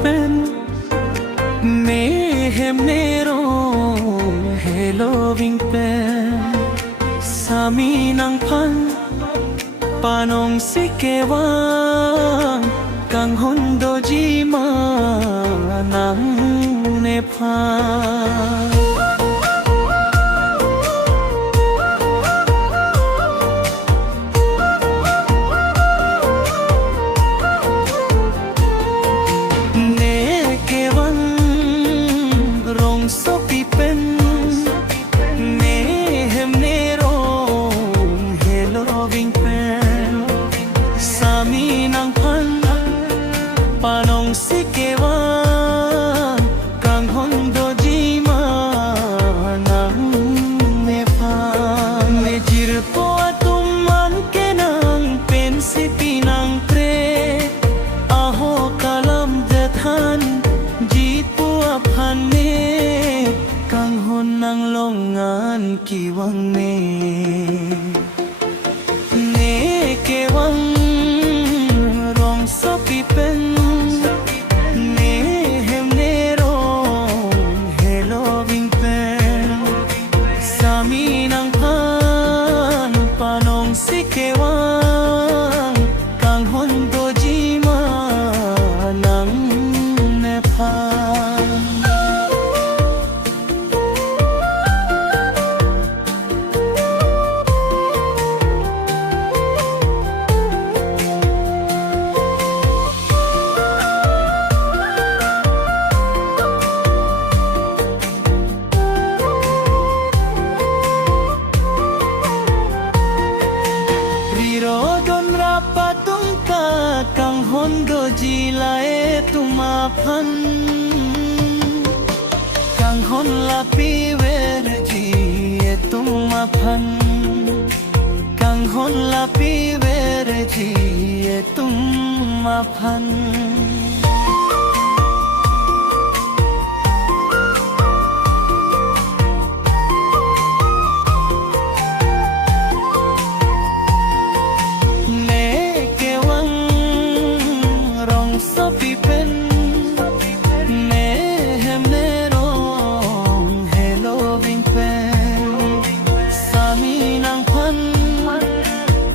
เป็นเมเฮมเนโรเฮโลวิงเป็นสามีนางพันปานองสิเกวังกังฮอนโดจิมานังเนพาPanong sikewa kang hondo jima nang nepa mejir po atuman kenang pensipi nang pre aho kalam jathan jit po aphan ne kang hon nang longan kiwang ne kewang rong sopi pen sikewang kang hondo jima nang nepal Don rapatung ka kang hondo jila tumapan kang hon lapi verji tumapan kang hon lapi verji tumapan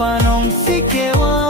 Panong sikewa